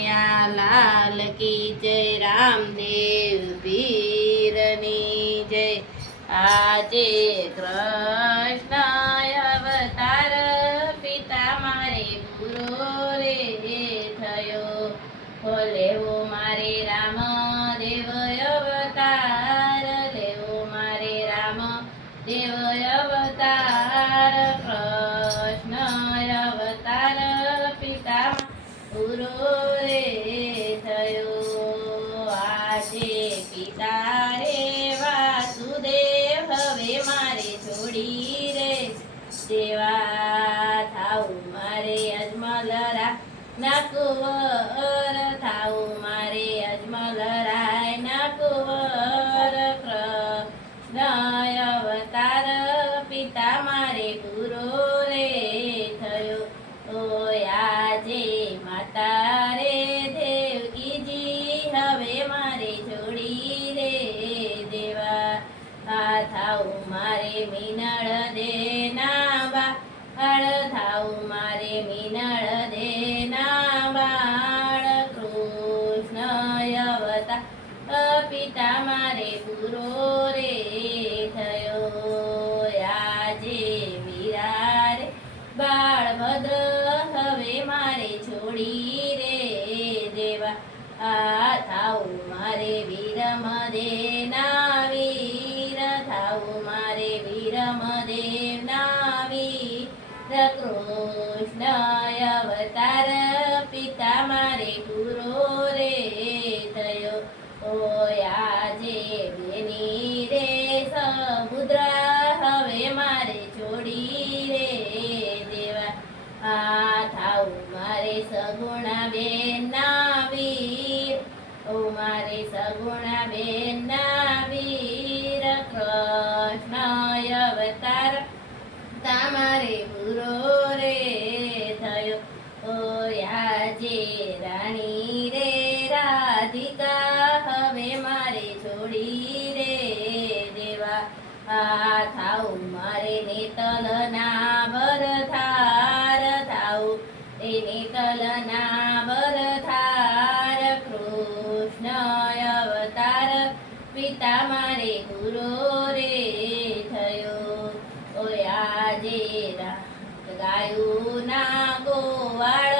કનૈયા લાલ કી જય, રામદેવ પીરની જય। આજે કૃષ્ણ અવતાર પિતા મારે પૂરો રે થયો, લેવો મારે રામ દેવ અવતાર, લેવો મારે રામ દેવ અવતાર, કૃષ્ણ અવતાર પિતા પૂરો રે થયો। આજે પિતા રે વાસુદેવ હવે મારે છોડી રે દેવા, થાવું મારે અજમલ ના કુંવર, થાવું મારે અજમલ રાય ના કુંવર, કૃષ્ણ અવતાર પિતા મારે પૂરો રે થયો। આજે માતા રે દેવકીજી હવે મારે છોડી રે દેવા, થાવું મારે મીનળ દેના બાળ, થાવું મારે મીનળ દેના બાળ, કૃષ્ણ અવતાર પિતા મારે પૂરો રે થયો। આજે વીરા રે બાળભદ્ર હવે મારે છોડી રે દેવા, થાવું મારે વીરમ દેના વીર, થાવું મારે વિરમ દેવના વીર, કૃષ્ણ અવતાર પિતા મારે પૂરો રે થયો। આજે બેની રે સમુદ્ર હવે મારે છોડી રે દેવા, થાવું મારે સગુણા બેન ના વીર, મારે સગુણા બેન ના વીર, કૃષ્ણ અવતાર તમારે પૂરો રે થયો। આજે રાણી રે રાધિકા હવે મારે છોડી રે દેવા, થાવું મારે નેતલ ના વરધાર, થાવું એ નેતલ ના વરધાર, કૃષ્ણ અવતાર પિતા મારે પૂરો રે થયો। આજે ગાયું ના ગોવાળ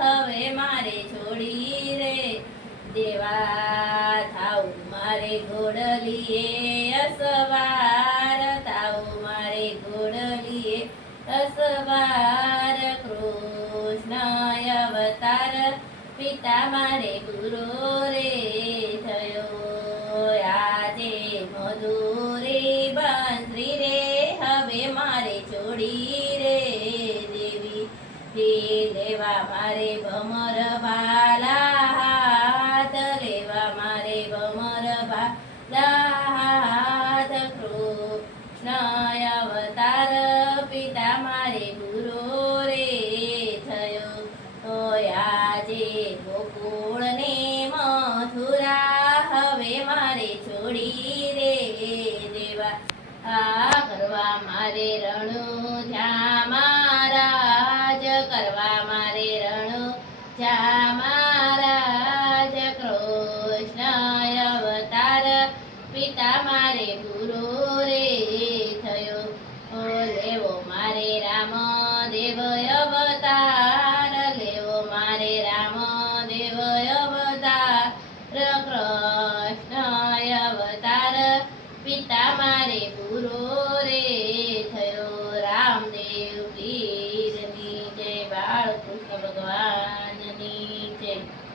હવે મારે છોડી રે દેવા, થાવું મારે ઘોડલીએ અસવાર, થાવું મારે ઘોડલીએ અસવાર, કૃષ્ણ અવતાર પિતા મારે પૂરો રે થયો। આજે મધુરી બંશ્રી રે હવે મારે છોડી રે દેવી, લેવા મારે ભમર ભાલા હાથ, લેવા મારે ભમર ભાલા હાથ, કૃષ્ણ અવતાર પિતા મારે પૂરો રે થયો। આજે ગોકુળ ને મથુરા હવે મારે છોડી રે દેવા, કરવા મારે રણુજા